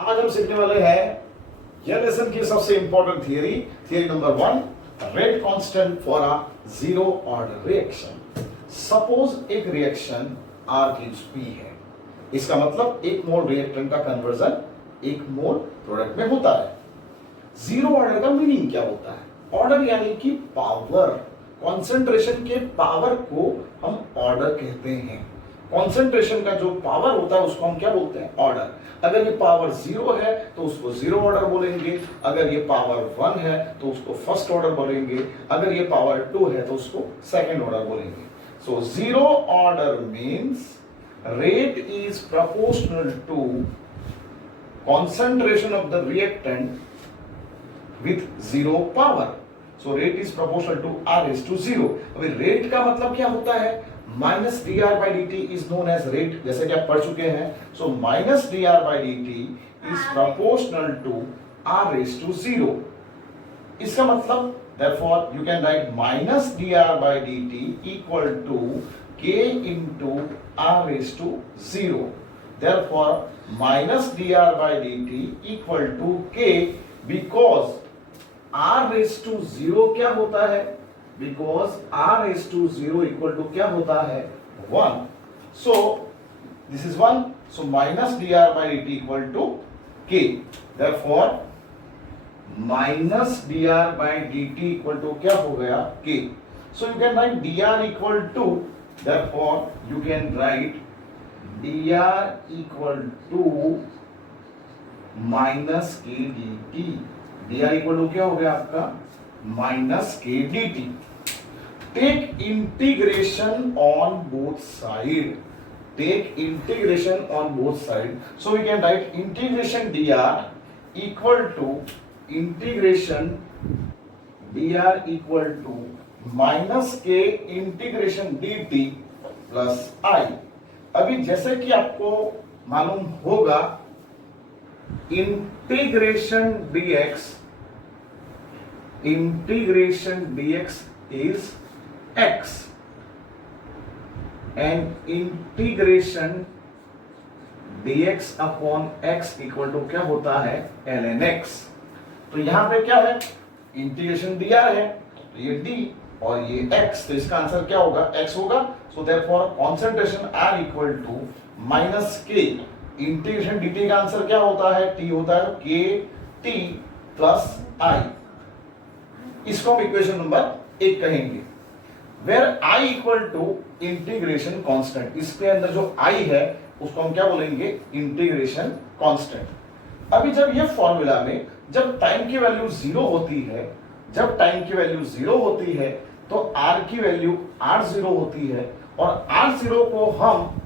आज हम सीखने वाले हैं यह लेसन की सबसे important theory number 1, rate constant for a zero order reaction. Suppose एक रिएक्शन R gives P है, इसका मतलब एक मोल रिएक्टेंट का कन्वर्जन एक मोल प्रोडक्ट में होता है। जीरो ऑर्डर का मीनिंग क्या होता है? ऑर्डर यानी कि पावर, कॉन्सेंट्रेशन के पावर को हम ऑर्डर कहते हैं। कॉन्सेंट्रेशन का जो पावर होता है उसको हम क्या बोलते हैं? ऑर्डर। अगर ये पावर 0 है तो उसको जीरो ऑर्डर बोलेंगे, अगर ये पावर 1 है तो उसको फर्स्ट ऑर्डर बोलेंगे, अगर ये पावर 2 है तो उसको सेकंड ऑर्डर बोलेंगे। So zero order means rate is proportional to concentration of the reactant with zero power. So rate is proportional to R is to 0. अभी rate का मतलब क्या होता है? Minus D R by D t is known as rate, जैसे कि आप पढ़ चुके हैं। So minus D R by D t is proportional to r raise to 0। इसका मतलब therefore you can write minus dr by dt equal to k into r raised to 0. Therefore minus dr by dt equal to k because r raised to 0 क्या होता है? Because r raised to 0 equal to क्या होता है? 1. So this is 1. So minus dr by dt equal to k. Therefore minus D R by D T equal to क्या हो गया? K. So you can write D R equal to, therefore you can write D R equal to minus K D T. D R equal to क्या हो गया आपका? Minus K D T. Take integration on both side, take integration on both side. So we can write integration D R equal to integration dr equal to minus k integration dt plus i। अभी जैसे कि आपको मालूम होगा integration dx is x and integration dx upon x equal to क्या होता है? ln x। तो यहां पे क्या है? इंटीग्रेशन दिया है तो ये d और ये x, तो इसका आंसर क्या होगा? x होगा। So therefore concentration r equal to minus k integration dt का आंसर क्या होता है? t होता है, k t प्लस i। इसको हम इक्वेशन नंबर 1 कहेंगे, where i equal to integration constant. इसके अंदर जो i है उसको हम क्या बोलेंगे? Integration constant. अभी जब ये फॉर्मूला में जब टाइम की वैल्यू 0 होती है, जब टाइम की वैल्यू 0 होती है तो r की वैल्यू r0 होती है, और r0 को हम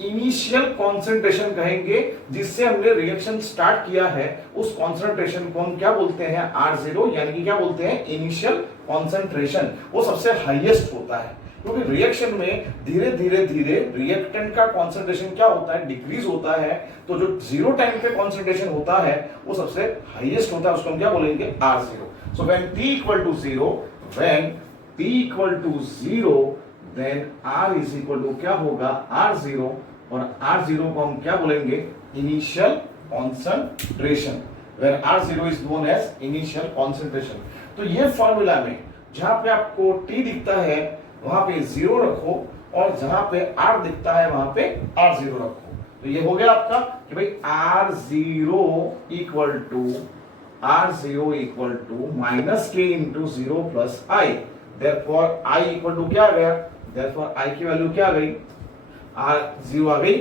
इनिशियल कॉन्सेंट्रेशन कहेंगे जिससे हमने रिएक्शन स्टार्ट किया है। उस कॉन्सेंट्रेशन को हम क्या बोलते हैं? r0, यानी कि क्या बोलते हैं? Initial concentration. वो सबसे हाईएस्ट होता है, क्योंकि रिएक्शन में धीरे धीरे धीरे रिएक्टेंट का कॉन्सेंट्रेशन क्या होता है? डिक्रीज होता है। तो जो जीरो टाइम पे कॉन्सेंट्रेशन होता है वो सबसे हाईएस्ट होता है, उसको हम क्या बोलेंगे? r0। So when t equal to 0, when t equal to 0 then r is equal to क्या होगा? r0, और r0 को हम क्या बोलेंगे? Initial concentration, when r0 is known as initial concentration. तो ये फॉर्मूला में जहां पे आपको t दिखता है वहां पे 0 रखो, और जहां पे r दिखता है वहां पे r0 रखो। तो ये हो गया आपका कि भाई r0 equal to minus k into 0 plus i। Therefore i equal to क्या आ गया? देयरफॉर i की वैल्यू क्या आ गई? r0 आ गई।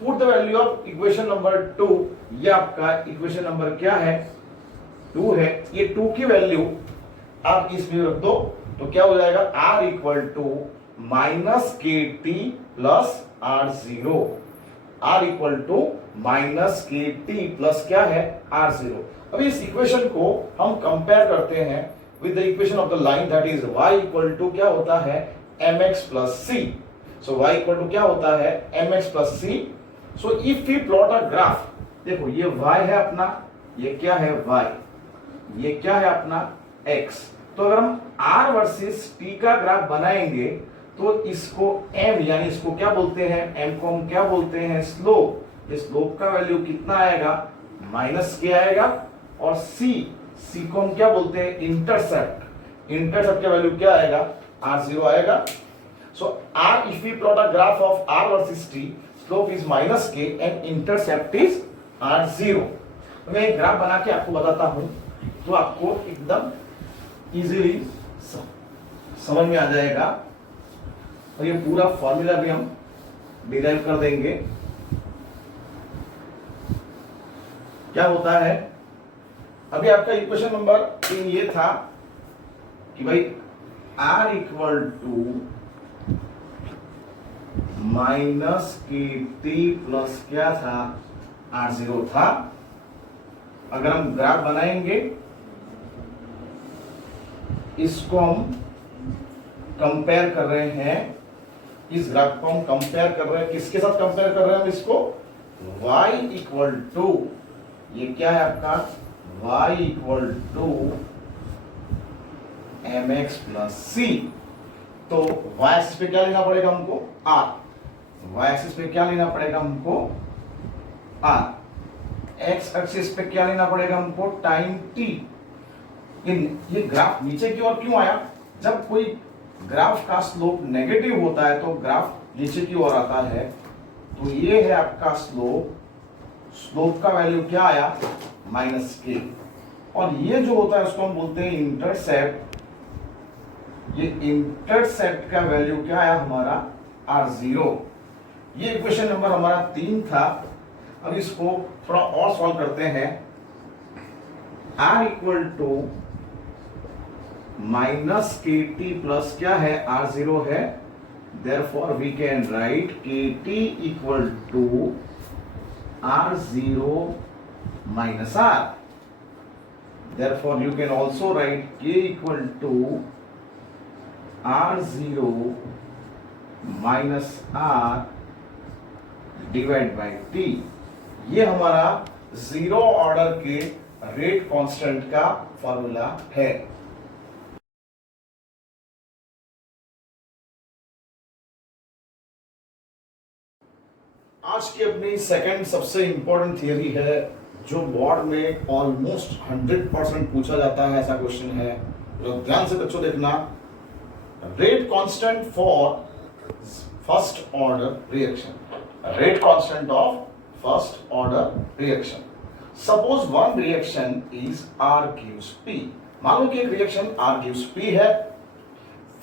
Put the value of equation number 2। ये आपका इक्वेशन नंबर क्या है? 2 है। ये 2 की वैल्यू आप इसमें रख दो तो क्या हो जाएगा? r equal to minus k t plus r0। r equal to minus k t plus क्या है? r0। अब इस इक्वेशन को हम कंपेयर करते हैं with the equation of the line, that is y equal to क्या होता है? mx plus c। So y equal to क्या होता है? mx plus c। So if we plot a graph, देखो ये y है अपना, ये क्या है? y, ये क्या है अपना? x। तो अगर हम r वर्सेस t का ग्राफ बनाएंगे तो इसको m, यानी इसको क्या बोलते हैं? m को हम क्या बोलते हैं? स्लोप। इस स्लोप का वैल्यू कितना आएगा? माइनस के आएगा, और सी को हम क्या बोलते हैं, इंटरसेप्ट। इंटरसेप्ट का वैल्यू क्या आएगा, r0 आएगा। So r, if we plot a graph of r versus t, slope is minus k and intercept is r0। तो मैं एक ग्राफ बना के आपको बताता हूं, तो आपको एकदम इजीली समझ में आ जाएगा, और ये पूरा फॉर्मूला भी हम डिराइव कर देंगे। क्या होता है, अभी आपका इक्वेशन नंबर 3 ये था कि भाई r equal to minus k t plus क्या था, r0 था। अगर हम ग्राफ बनाएंगे, इसको हम कंपेयर कर रहे हैं, इस ग्राफ को हम कंपेयर कर रहे हैं, किसके साथ कंपेयर कर रहे हैं हम इसको, y इक्वल टू, ये क्या है आपका, y equal to mx plus C. तो y एक्सिस पे क्या लेना पड़ेगा हमको, r। y एक्सिस पे क्या लेना पड़ेगा हमको, r। x एक्सिस पे क्या लेना पड़ेगा हमको, टाइम t। ये ग्राफ नीचे की ओर क्यों आया, जब कोई ग्राफ का स्लोप नेगेटिव होता है तो ग्राफ नीचे की ओर आता है। तो ये है आपका स्लोप, स्लोप का वैल्यू क्या आया, माइनस के, और ये जो होता है उसको हम बोलते हैं इंटरसेप्ट। ये इंटरसेप्ट का वैल्यू क्या आया हमारा, r0। ये इक्वेशन नंबर हमारा 3 था। अब इसको थोड़ा और सॉल्व करते हैं। r equal to minus k t plus क्या है, r0 है, therefore we can write k t equal to r0 minus r. Therefore, you can also write k equal to r0 minus r divided by t. ये हमारा zero order के rate constant का formula है। आज की अपनी second सबसे important theory है, जो बोर्ड में ऑलमोस्ट 100% पूछा जाता है, ऐसा क्वेश्चन है, तो ध्यान से बच्चों देखना। Rate constant for first order reaction, rate constant of first order reaction. Suppose one reaction is R gives P। मान लो कि एक रिएक्शन R gives P है।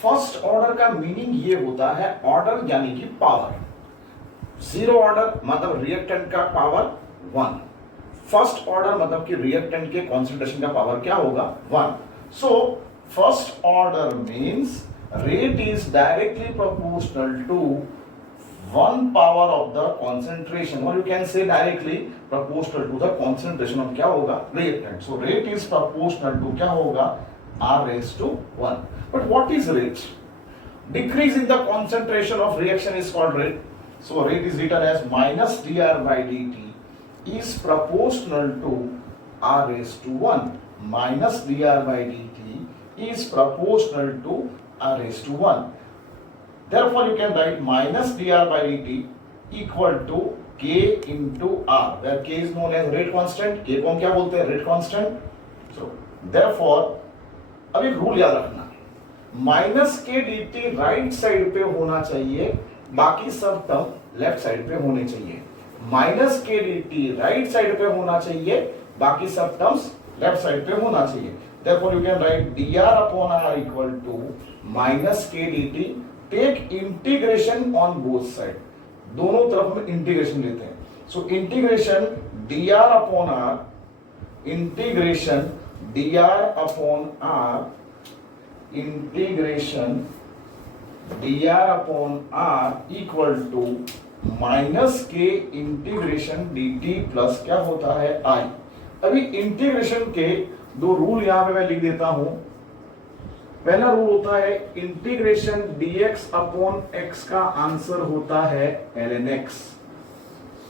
फर्स्ट ऑर्डर का मीनिंग ये होता है, ऑर्डर यानी कि पावर। जीरो ऑर्डर मतलब रिएक्टेंट का पावर 1, फर्स्ट ऑर्डर मतलब कि रिएक्टेंट के कॉन्सेंट्रेशन का पावर क्या होगा, 1। So first order means rate is directly proportional to 1 power of the concentration, और you can say directly proportional to the concentration of क्या होगा, reactant. So rate is proportional to क्या होगा, R raised to 1। But what is rate? Decrease in the concentration of reaction is called rate. So rate is written as minus dr by dt is proportional to R raised to 1. Minus dr by dt is proportional to R raised to 1. Therefore, you can write minus dr by dt equal to k into R, where k is known as rate constant. K को हम क्या बोलते हैं, rate constant. So therefore, अब एक rule याद रखना, minus के dt राइट साइड पे होना चाहिए, बाकी सब टर्म लेफ्ट साइड पे होने चाहिए। माइनस के dt राइट साइड पे होना चाहिए, बाकी सब टर्म्स लेफ्ट साइड पे होना चाहिए। Therefore, you can write dr upon r equal to minus k dt. Take integration on both side. दोनों तरफ में इंटीग्रेशन लेते हैं। So integration dr upon r, integration dr upon r, integration dr upon r equal to minus k integration dt plus क्या होता है, I। अभी integration के दो रूल यहां पे मैं लिख देता हूं। पहला रूल होता है इंटीग्रेशन dx अपॉन x का आंसर होता है ln x।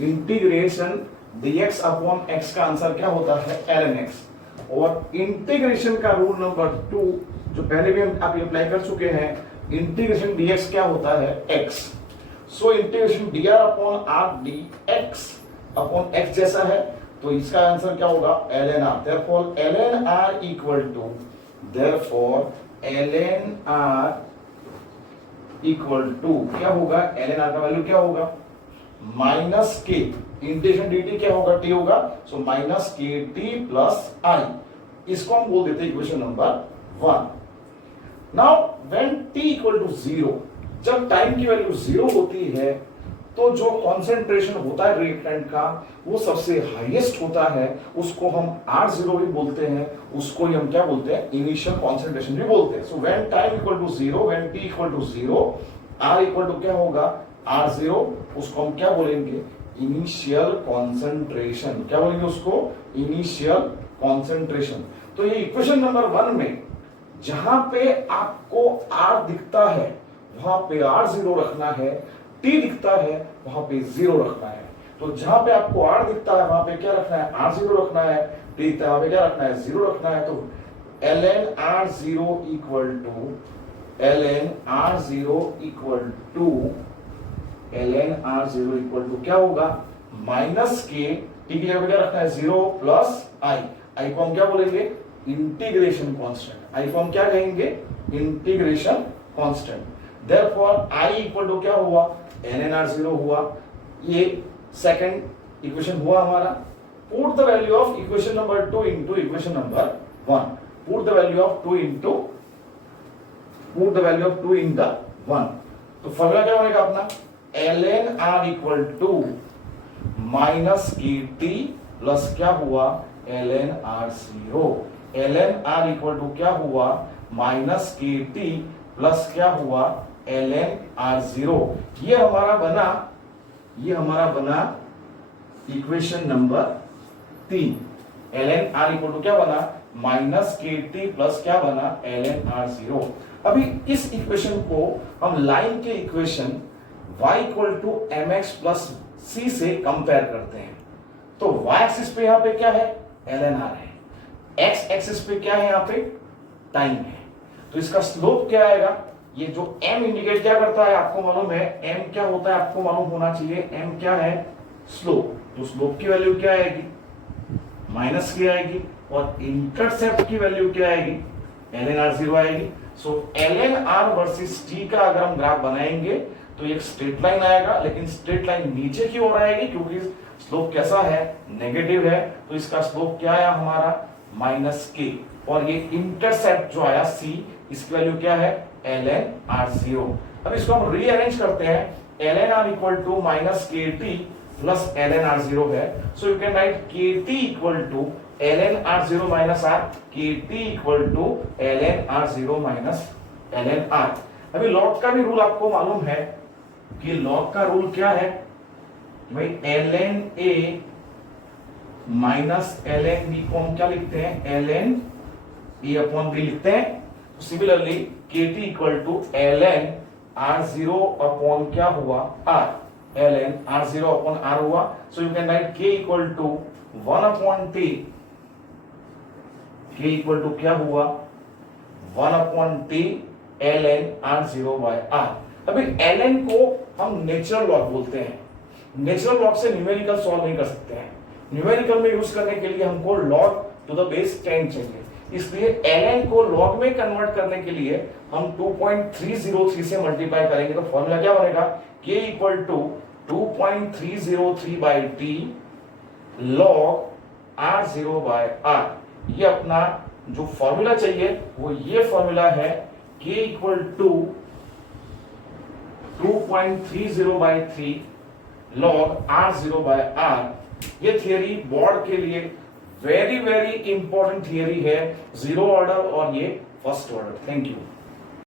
Integration dx upon x का आंसर क्या होता है, ln x। और इंटीग्रेशन का रूल नंबर 2 जो पहले भी हम आप अप्लाई कर चुके हैं, इंटीग्रेशन dx क्या होता है, x। So integration dr upon r dx upon x जैसा है, तो इसका आंसर क्या होगा ln r। therefore ln r equal to क्या होगा ln r का वैल्यू क्या होगा माइनस के इंटीग्रेशन dt क्या होगा t होगा, so minus k t plus I. इसको हम बोल देते हैं equation number 1। Now when t equal to 0, जब टाइम की वैल्यू 0 होती है तो जो कॉन्सेंट्रेशन होता है रिएक्टेंट का वो सबसे हाईएस्ट होता है, उसको हम R0 भी बोलते हैं, उसको ही हम क्या बोलते हैं इनिशियल कॉन्सेंट्रेशन भी बोलते हैं। So when time equal to 0, when t equal to 0, R equal to क्या होगा R0, उसको हम क्या बोलेंगे इनिशियल कॉन्सेंट्रेशन। क्या बोलेंगे उसको इनिशियल कॉन्सेंट्रेशन। तो ये इक्वेशन नंबर 1 में जहां पे आपको R दिखता है वहां पे R0 रखना है, T दिखता है वहां पे 0 रखना है। तो जहां पे आपको R दिखता है वहां पे क्या रखना है R0 रखना है, T दिखता है वहां पे क्या रखना है 0 रखना है। तो ln R0 इक्वल टू क्या होगा माइनस के, टी की जगह पे क्या रखना है 0 प्लस आई। आई को हम क्या बोलेंगे इंटीग्रेशन कांस्टेंट। आई को हम क्या कहेंगे integration constant. therefore I equal to क्या हुआ ln R0 हुआ। ये सेकंड इक्वेशन हुआ हमारा। Put the value of equation number 2 into equation number 1। Put the value of 2 in the 1। तो फॉर्मूला क्या बनेगा अपना ln R equal to minus k t plus क्या हुआ ln R0। ln R equal to क्या हुआ माइनस के टी प्लस क्या हुआ ln R0। ये हमारा बना equation number 3। ln R equal to क्या बना माइनस के टी प्लस क्या बना ln R0। अभी इस इक्वेशन को हम लाइन के equation y equal to mx plus c से कंपेयर करते हैं। तो y एक्सिस पे यहाँ पे क्या है ln R है, x एक्सिस पे क्या है यहाँ पे टाइम है। तो इसका स्लोप क्या आएगा, ये जो m इंडिकेट क्या करता है आपको मालूम है, m क्या होता है आपको मालूम होना चाहिए, m क्या है स्लोप। तो स्लोप की वैल्यू क्या आएगी माइनस की आएगी और इंटरसेप्ट की वैल्यू क्या आएगी ln R0 आएगी। सो ln R वर्सेस t का अगर हम ग्राफ बनाएंगे तो एक स्ट्रेट लाइन आएगा, लेकिन स्ट्रेट लाइन नीचे की ओर आएगी क्योंकि स्लोप कैसा है नेगेटिव है। तो इसका स्लोप क्या आया हमारा माइनस के, और ये इंटरसेप्ट जो आया c, इसकी वैल्यू क्या है ln R0। अब इसको हम रीअरेंज करते हैं। ln R equal to minus k t plus ln R0 है। So you can write k t equal to ln R0 minus R, k t equal to ln R0 minus ln R। अभी log का भी rule आपको मालूम है कि log का rule क्या है भाई ln A minus ln B को हम क्या लिखते हैं ln A अपॉन B लिखते हैं। Similarly kt equal to ln R0 upon क्या हुआ R, ln R0 upon R हुआ। So you can write k equal to 1 upon t, k equal to क्या हुआ 1 upon t ln R0 by R। अभी ln को हम natural log बोलते हैं। नेचुरल लॉग से न्यूमेरिकल सॉल्व नहीं कर सकते हैं। न्यूमेरिकल में यूज करने के लिए हमको log टू द बेस 10 चाहिए, इसलिए ln को log में कन्वर्ट करने के लिए हम 2.303 से मल्टीप्लाई करेंगे। तो फॉर्मूला क्या बनेगा k equal to 2.303 by t log R0 by R। ये अपना जो फॉर्मूला चाहिए वो ये फॉर्मूला है k equal to 2.30 by 3 log R0 by R। ये थियरी बोर्ड के लिए वेरी इंपॉर्टेंट थियरी है, जीरो ऑर्डर और ये फर्स्ट ऑर्डर। Thank you.